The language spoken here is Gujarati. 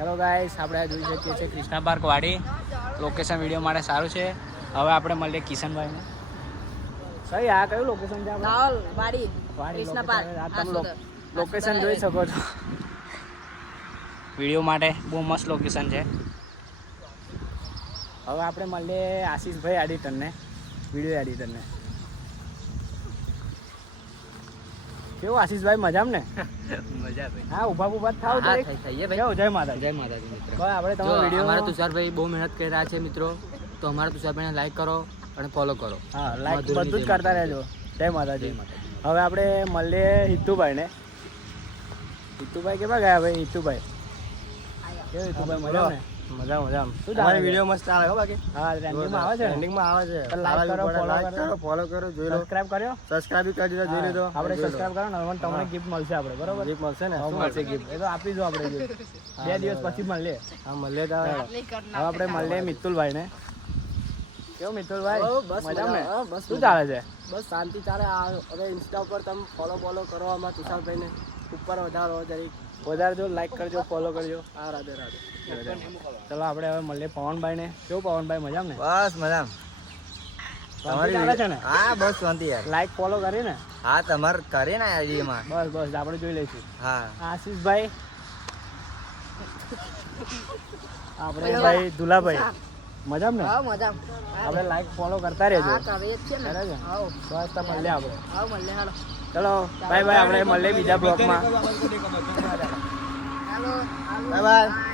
હેલો ગાઈસ, આપણે જોઈ શકીએ છીએ કૃષ્ણા પાર્ક વાડી. લોકેશન વિડીયો માટે સારું છે. હવે આપણે મળીએ કિશનભાઈને. કઈ આ કયું લોકેશન છે આપણે? વાડી કૃષ્ણા પાર્ક. તમે લોકેશન જોઈ શકો છો. વિડીયો માટે બહુ મસ્ત લોકેશન છે. હવે આપણે મળીએ આશીષભાઈ એડિટરને, વિડીયો એડિટરને. કેવું આશીષભાઈ, મજામાં ને? મજા ભાઈ. હા, ઉભા થાવ તો થઈએ ભાઈ. જય માતાજી. જય માતાજી મિત્રો. બસ આપણે તમારો વિડીયો, અમારા તુષારભાઈ બહુ મહેનત કરી રહ્યા છે મિત્રો, તો અમારા તુષારભાઈને લાઈક કરો અને ફોલો કરો. હા, લાઈક બધું જ કરતા રહેજો. જય માતાજી. હવે આપણે મળીએ હિતુભાઈને. હિતુભાઈ કેવા ગયા ભાઈ? હિતુભાઈ કેવું? હિતુભાઈ મજા ને? મજા શું ચાલે? વિડીયો મસ્ત ચાલે હો. બાકી હા, ટ્રેન્ડિંગમાં આવે છે. ટ્રેન્ડિંગમાં આવે છે. લાઈક કરો, ફોલો કરો, જોઈ લો. સબસ્ક્રાઇબ કર્યો? સબસ્ક્રાઇબ કરી દીધો, જોઈ લીધો. આપણે સબસ્ક્રાઇબ કરો ને તમને ગિફ્ટ મળશે. આપણે બરોબર ગિફ્ટ મળશે ને? શું મળશે ગિફ્ટ? એ તો આપી દો આપણે gift. 2 દિવસ પછી મળીએ. હા, મળીએ તો. હવે આપણે મળીએ મિતુલભાઈને. કેવું મિતુલભાઈ? મજામાં ને? બસ શું ચાલે છે? બસ શાંતિ ચાલે. હવે ઇન્સ્ટા ઉપર તમે ફોલો કરો આમાં તુષારભાઈને, ઉપર વધારો જરીક વધારજો, લાઈક કરજો, ફોલો કરજો. હા, રાધે રાધે. ચલો આપણે હવે મળીએ પવનભાઈને. કેવું પવનભાઈ, મજામાં ને? બસ મજામ. શાંતિ ચાલે છે ને? હા, બસ શાંતિ યાર. લાઈક ફોલો કરી ને? હા, તમારે કરે ને આઈડીમાં. બસ આપણે જોઈ લઈશું. હા, આશીષભાઈ, આપણે ભાઈ દુલાભાઈ, મજામાં ને? આપણે લાઈક ફોલો કરતા રહેજો. બસ તો મળીએ આપણે. ચલો બાય બાય. આપણે મળીએ બીજા બ્લોગમાં. Bye bye.